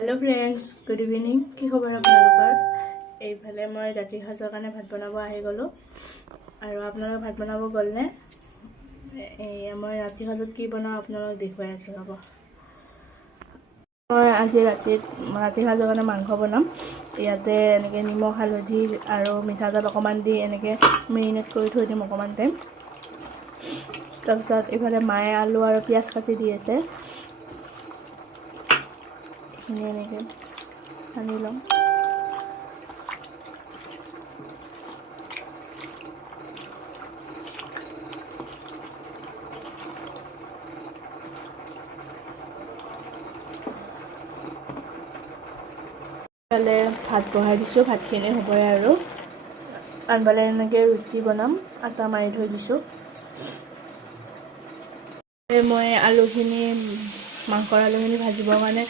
Hello friends, good evening. কি খবৰ আপোনালোকৰ? এইফালে মই ৰাতি সাজৰ কাৰণে ভাত বনাব আহি গ'লো। আৰু আপোনালোকে ভাত বনাব গ'লনে? মই ৰাতি সাজত কি বনাওঁ আপোনালোকক দেখুৱাই আছোঁ ৰ'ব। মই আজি ৰাতি সাজৰ কাৰণে মাংস বনাম। ইয়াতে এনেকৈ নিমখ হালধি আৰু মিঠাতেল অকণমান দি এনেকৈ মেৰিনেট কৰি থৈ দিম অকণমান টাইম। তাৰপিছত এইফালে মায়ে আলু আৰু পিঁয়াজ কাটি দি আছে। এনেকৈ সানি ল'ম। ইফালে ভাত বহাই দিছোঁ, ভাতখিনি হ'বই আৰু আনফালে এনেকৈ ৰুটি বনাম, আটা মাৰি থৈ দিছোঁ। মই মাংসৰ আলুখিনি ভাজিবৰ কাৰণে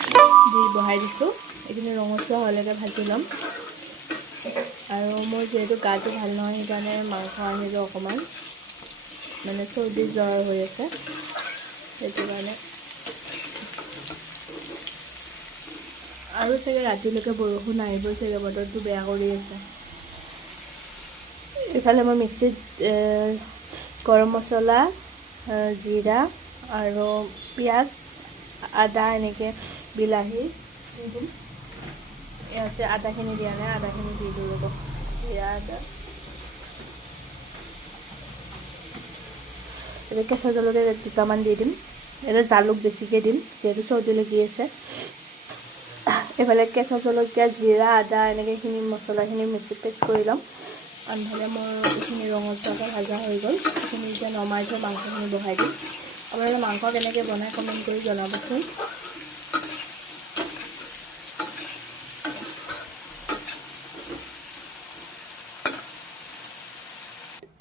বহাই দিছোঁ। এইখিনি ৰঙচুৱা হ'লেকে ভাজি ল'ম। আৰু মোৰ যিহেতু গাটো ভাল নহয়, সেইকাৰণে মাংস আনিলোঁ অকণমান, মানে চৰ্দি জ্বৰ হৈ আছে, সেইটো কাৰণে। আৰু চাগে ৰাতিলৈকে বৰষুণ আহিবই চাগে, বতৰটো বেয়া কৰি আছে। ইফালে মই মিক্সিত গৰম মছলা, জিৰা আৰু পিঁয়াজ, আদা, এনেকৈ বিলাহী দি দিম। ইয়াতে আদাখিনি দিয়া নাই, আদাখিনি দি দিওঁ ৰ'ব। জিৰা, আদা, এতিয়া কেঁচা জলকীয়া দুটামান দি দিম। এতিয়া জালুক বেছিকৈ দিম, যিহেতু চৰ্দি লাগি আছে। এইফালে কেঁচা জলকীয়া, জিৰা, আদা এনেকৈখিনি মছলাখিনি মিক্সিত পেষ্ট কৰি ল'ম। আনফালে মোৰ এইখিনি ৰঙচুৱাকৈ ভাজা হৈ গ'ল। এইখিনি এতিয়া নমাই থৈ মাংসখিনি বহাই দিম। আপোনালোকে মাংস কেনেকৈ বনাই কমেণ্ট কৰি জনাবচোন।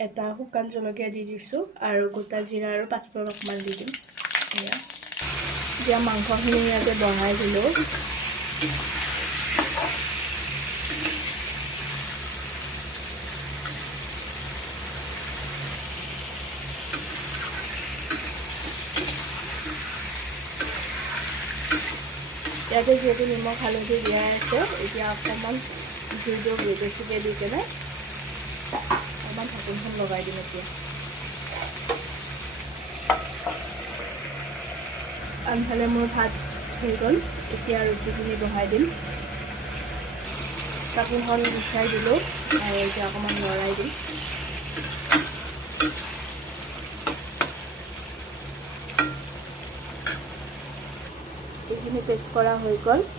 এটা শুকান জলকীয়া দি দিছোঁ আৰু গোটা জিৰা আৰু পাঁচফোৰণ অকণমান দি দিম। এতিয়া মাংসখিনি ইয়াতে বহাই দিলোঁ। ইয়াতে যিহেতু নিমখ হালধি দিয়া আছে, এতিয়া অকণমান জুইটো বেছিকৈ দি কেনে অকণমান ঢাকোনখন লগাই দিম। এতিয়া আনফালে মোৰ ভাত হৈ গ'ল। এতিয়া ৰুটিখিনি বহাই দিম। ঢাকোনখন গুচাই দিলোঁ আৰু এতিয়া অকণমান লৰাই দিম। এইখিনি পেষ্ট কৰা হৈ গ'ল।